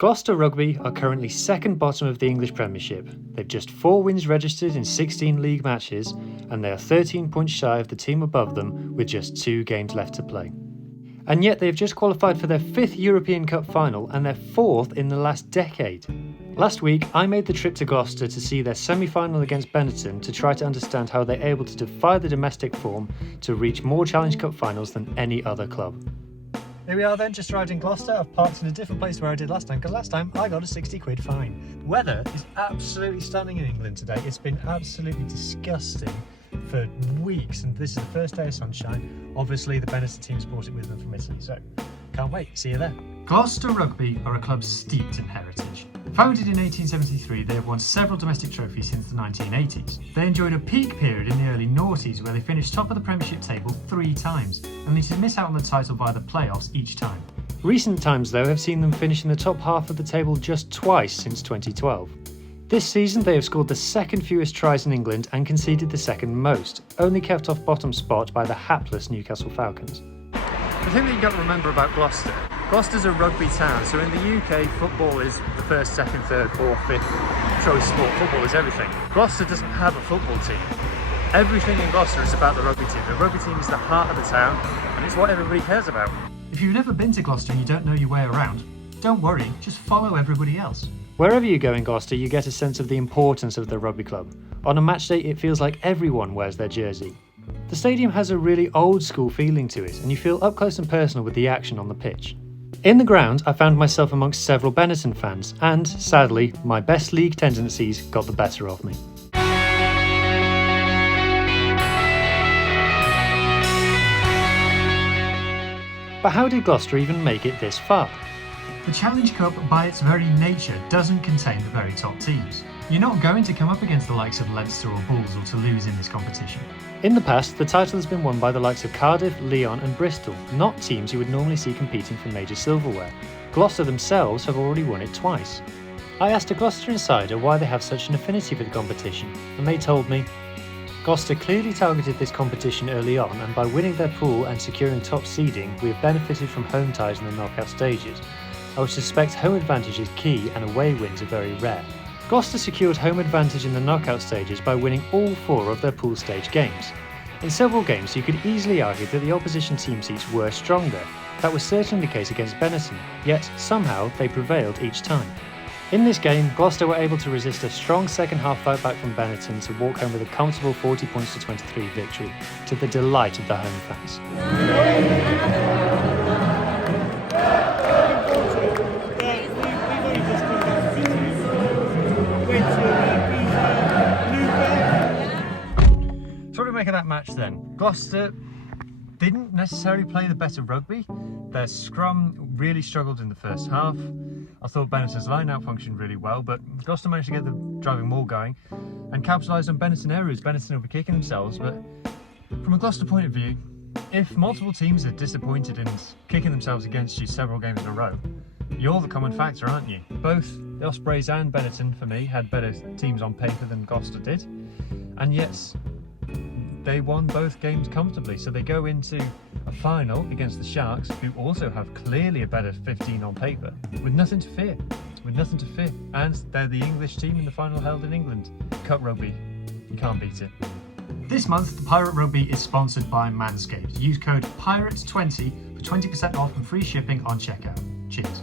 Gloucester Rugby are currently second bottom of the English Premiership. They've just 4 wins registered in 16 league matches, and they are 13 points shy of the team above them with just 2 games left to play. And yet they've just qualified for their 5th European Cup final and their 4th in the last decade. Last week, I made the trip to Gloucester to see their semi-final against Benetton to try to understand how they're able to defy the domestic form to reach more Challenge Cup finals than any other club. Here we are then, just arrived in Gloucester. I've parked in a different place where I did last time, because last time I got a 60 quid fine. Weather is absolutely stunning in England today. It's been absolutely disgusting for weeks, and this is the first day of sunshine. Obviously the Benetton team's brought it with them from Italy, so can't wait, see you there. Gloucester Rugby are a club steeped in heritage. Founded in 1873, they have won several domestic trophies since the 1980s. They enjoyed a peak period in the early noughties where they finished top of the Premiership table 3 times, only to miss out on the title via the playoffs each time. Recent times though have seen them finish in the top half of the table just twice since 2012. This season they have scored the 2nd fewest tries in England and conceded the 2nd most, only kept off bottom spot by the hapless Newcastle Falcons. The thing that you've got to remember about Gloucester, Gloucester's a rugby town, so in the UK football is the 1st, 2nd, 3rd, 4th, 5th choice sport. Football is everything. Gloucester doesn't have a football team. Everything in Gloucester is about the rugby team. The rugby team is the heart of the town and it's what everybody cares about. If you've never been to Gloucester and you don't know your way around, don't worry, just follow everybody else. Wherever you go in Gloucester, you get a sense of the importance of the rugby club. On a match day, it feels like everyone wears their jersey. The stadium has a really old school feeling to it, and you feel up close and personal with the action on the pitch. In the ground, I found myself amongst several Benetton fans, and sadly, my best league tendencies got the better of me. But how did Gloucester even make it this far? The Challenge Cup, by its very nature, doesn't contain the very top teams. You're not going to come up against the likes of Leinster or Bulls or Toulouse in this competition. In the past, the title has been won by the likes of Cardiff, Lyon and Bristol, not teams you would normally see competing for major silverware. Gloucester themselves have already won it twice. I asked a Gloucester insider why they have such an affinity for the competition, and they told me, Gloucester clearly targeted this competition early on, and by winning their pool and securing top seeding, we have benefited from home ties in the knockout stages. I would suspect home advantage is key and away wins are very rare. Gloucester secured home advantage in the knockout stages by winning all 4 of their pool stage games. In several games you could easily argue that the opposition team seats were stronger. That was certainly the case against Benetton, yet somehow they prevailed each time. In this game, Gloucester were able to resist a strong second half fight back from Benetton to walk home with a comfortable 40 points to 23 victory, to the delight of the home fans. So what do we make of that match then? Gloucester didn't necessarily play the better rugby. Their scrum really struggled in the first half. I thought Benetton's line-out functioned really well, but Gloucester managed to get the driving maul going and capitalised on Benetton errors. Benetton will be kicking themselves, but from a Gloucester point of view, if multiple teams are disappointed and kicking themselves against you several games in a row, you're the common factor, aren't you? Both the Ospreys and Benetton, for me, had better teams on paper than Gloucester did, and yet they won both games comfortably, so they go into a final against the Sharks, who also have clearly a better 15 on paper, with nothing to fear. And they're the English team in the final held in England. Cup rugby, you can't beat it. This month, the Pirate Rugby is sponsored by Manscaped. Use code PIRATE20 for 20% off and free shipping on checkout. Cheers.